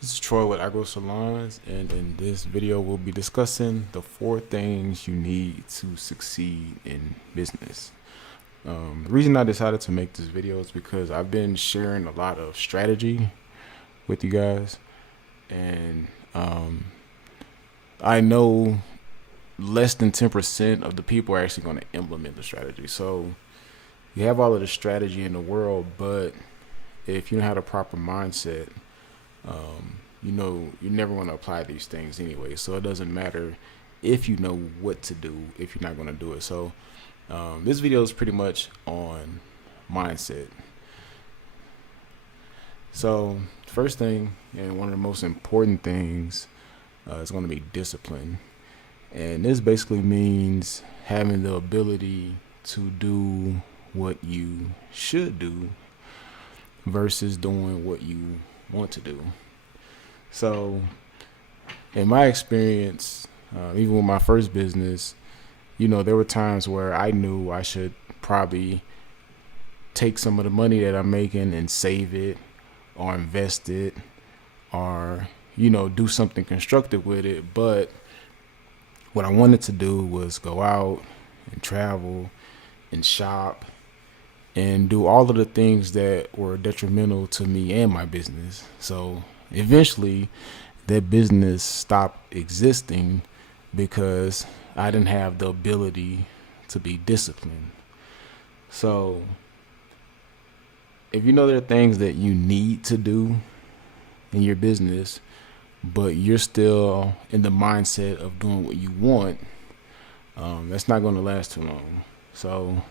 This is Troy with Agro Salons, and in this video, we'll be discussing the 4 things you need to succeed in business. The reason I decided to make this video is because I've been sharing a lot of strategy with you guys, and I know less than 10% of the people are actually going to implement the strategy. So you have all of the strategy in the world, but if you don't have the proper mindset, you're never going to apply these things anyway. So it doesn't matter if you know what to do if you're not going to do it. So this video is pretty much on mindset. So first thing, and one of the most important things, is going to be discipline. And this basically means having the ability to do what you should do versus doing what you want to do. So in my experience, even with my first business, there were times where I knew I should probably take some of the money that I'm making and save it or invest it or, do something constructive with it. But what I wanted to do was go out and travel and shop and do all of the things that were detrimental to me and my business. So eventually that business stopped existing because I didn't have the ability to be disciplined. So if you know there are things that you need to do in your business, but you're still in the mindset of doing what you want, that's not going to last too long. So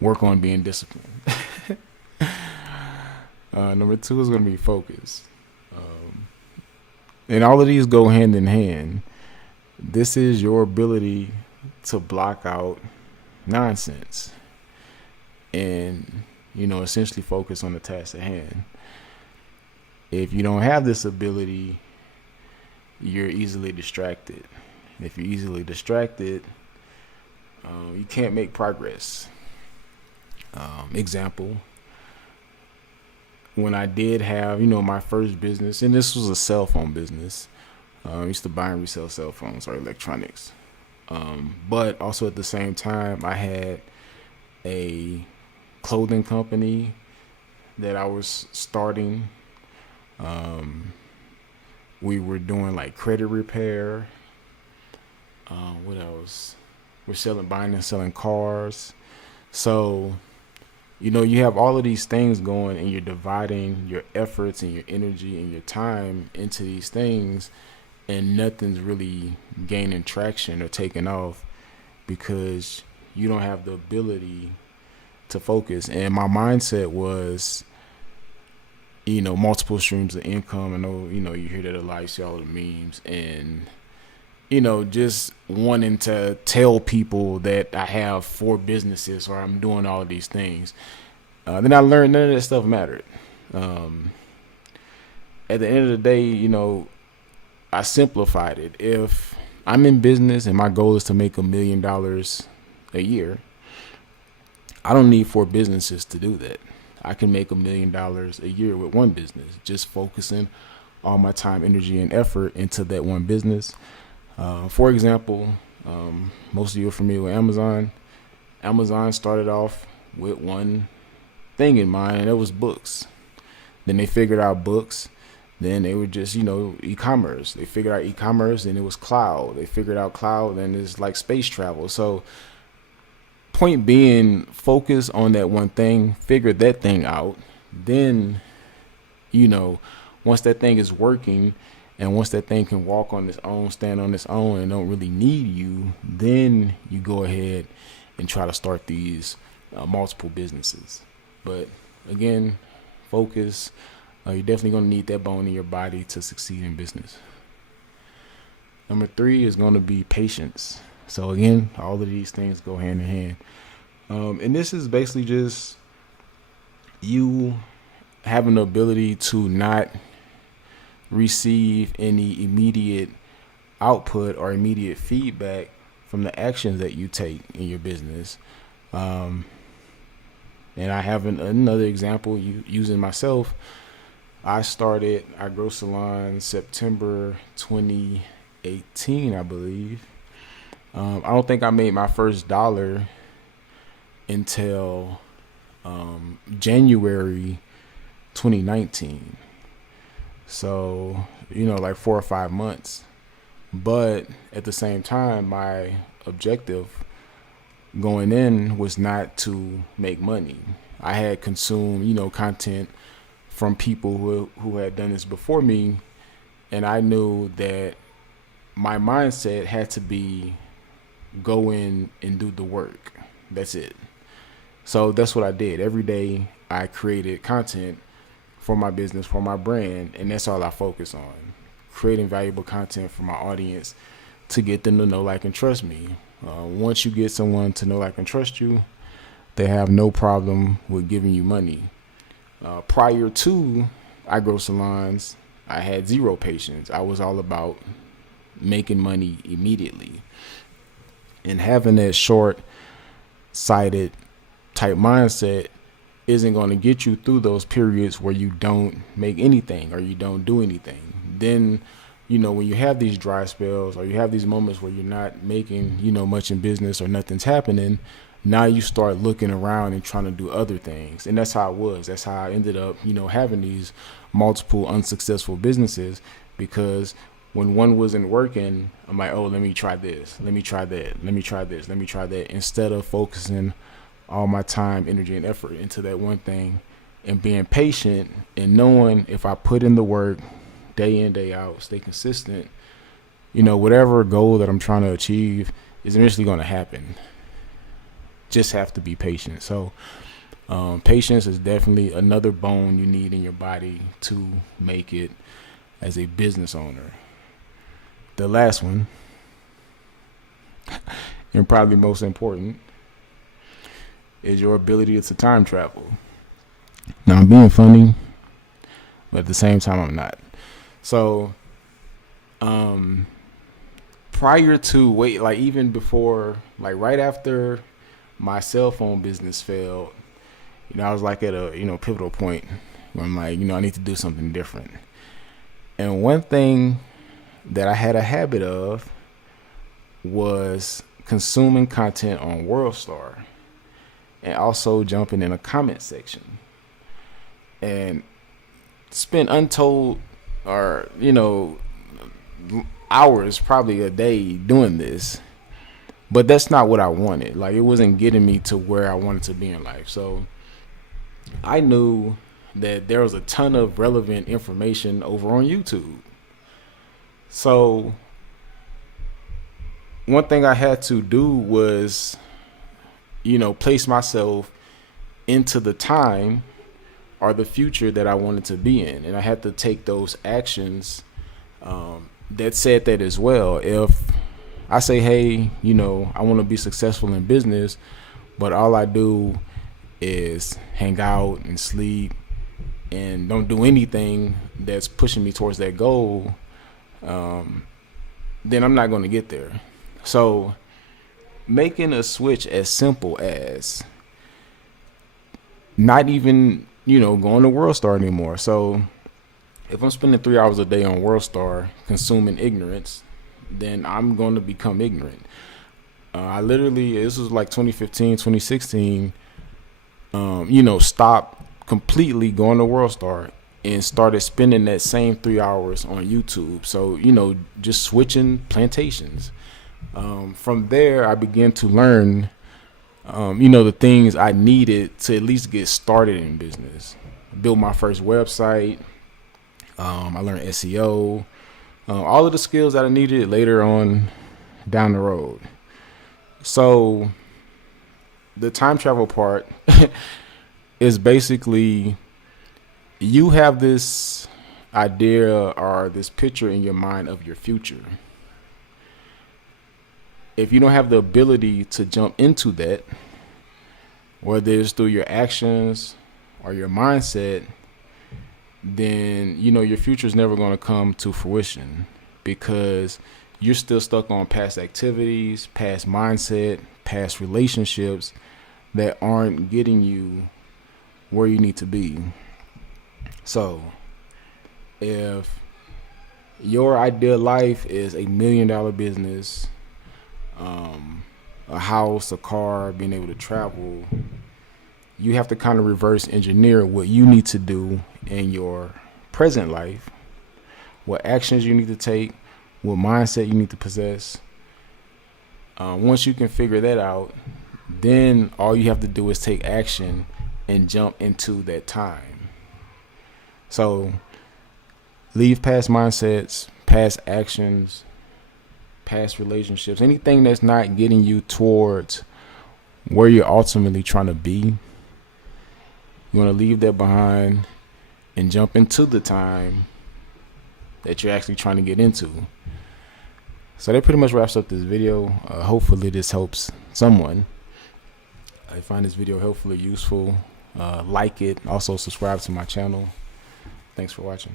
work on being disciplined. Number 2 is going to be focus. And all of these go hand in hand. This is your ability to block out nonsense and, essentially focus on the task at hand. If you don't have this ability, you're easily distracted. If you're easily distracted, you can't make progress. Example, when I did have, my first business, and this was a cell phone business. I used to buy and resell cell phones or electronics. But also at the same time, I had a clothing company that I was starting. We were doing like credit repair. What else? We're buying and selling cars. So, you have all of these things going and you're dividing your efforts and your energy and your time into these things, and nothing's really gaining traction or taking off because you don't have the ability to focus. And my mindset was, multiple streams of income. I know, you hear that a lot, you see all the memes, and, just wanting to tell people that I have 4 businesses or I'm doing all of these things. Then I learned none of that stuff mattered. At the end of the day, I simplified it. If I'm in business and my goal is to make $1 million a year, I don't need 4 businesses to do that. I can make $1 million a year with one business, just focusing all my time, energy, and effort into that one business. For example, most of you are familiar with Amazon. Amazon started off with one thing in mind, and it was books. Then they figured out books. Then they were just, e-commerce. They figured out e-commerce, and it was cloud. They figured out cloud, and it's like space travel. So point being, focus on that one thing, figure that thing out. Then, once that thing is working and once that thing can walk on its own, stand on its own, and don't really need you, then you go ahead and try to start these multiple businesses. But again, focus. You're definitely going to need that bone in your body to succeed in business. Number 3 is going to be patience. So again, all of these things go hand in hand. And this is basically just you having the ability to not receive any immediate output or immediate feedback from the actions that you take in your business. And I have another example using myself. I Grow Salon September 2018, I believe. I don't think I made my first dollar until January 2019. So, like 4 or 5 months. But at the same time, my objective going in was not to make money. I had consumed, content from people who had done this before me, and I knew that my mindset had to be go in and do the work. That's it. So that's what I did. Every day I created content for my business, for my brand, and that's all I focus on. Creating valuable content for my audience to get them to know, like, and trust me. Once you get someone to know, like, and trust you, they have no problem with giving you money. Prior to I Grow Salons, I had zero patience. I was all about making money immediately. And having that short-sighted type mindset isn't going to get you through those periods where you don't make anything or you don't do anything. Then, when you have these dry spells or you have these moments where you're not making, much in business or nothing's happening, now you start looking around and trying to do other things. And that's how it was. That's how I ended up, having these multiple unsuccessful businesses, because when one wasn't working, I'm like, oh, let me try this. Let me try that. Let me try this. Let me try that. Instead of focusing all my time, energy, and effort into that one thing and being patient and knowing if I put in the work day in, day out, stay consistent, whatever goal that I'm trying to achieve is eventually going to happen. Just have to be patient. So patience is definitely another bone you need in your body to make it as a business owner. The last one, and probably most important, is your ability to time travel. Now, I'm being funny, but at the same time, I'm not. So, prior to even before, right after my cell phone business failed, I was like at a, pivotal point where I'm like, I need to do something different. And one thing that I had a habit of was consuming content on WorldStar and also jumping in a comment section and spent untold or, hours, probably a day doing this. But that's not what I wanted. Like, it wasn't getting me to where I wanted to be in life. So I knew that there was a ton of relevant information over on YouTube. So one thing I had to do was, place myself into the time or the future that I wanted to be in. And I had to take those actions that said that as well. If I say, hey, I want to be successful in business, but all I do is hang out and sleep and don't do anything that's pushing me towards that goal, then I'm not going to get there. So making a switch as simple as not even, going to WorldStar anymore. So if I'm spending 3 hours a day on WorldStar consuming ignorance, then I'm going to become ignorant. This was like 2015, 2016, stopped completely going to WorldStar and started spending that same 3 hours on YouTube. So, just switching plantations. From there, I began to learn, the things I needed to at least get started in business. Built my first website. I learned SEO, all of the skills that I needed later on down the road. So the time travel part is basically you have this idea or this picture in your mind of your future. If you don't have the ability to jump into that, whether it's through your actions or your mindset, then your future is never going to come to fruition because you're still stuck on past activities, past mindset, past relationships that aren't getting you where you need to be. So If your ideal life is $1 million business, a house, a car, being able to travel, you have to kind of reverse engineer what you need to do in your present life, what actions you need to take, what mindset you need to possess. Once you can figure that out, then all you have to do is take action and jump into that time. So leave past mindsets, past actions, past relationships, anything that's not getting you towards where you're ultimately trying to be. You want to leave that behind and jump into the time that you're actually trying to get into. So that pretty much wraps up this video. Hopefully this helps someone. I find this video helpful or useful. Like it. Also subscribe to my channel. Thanks for watching.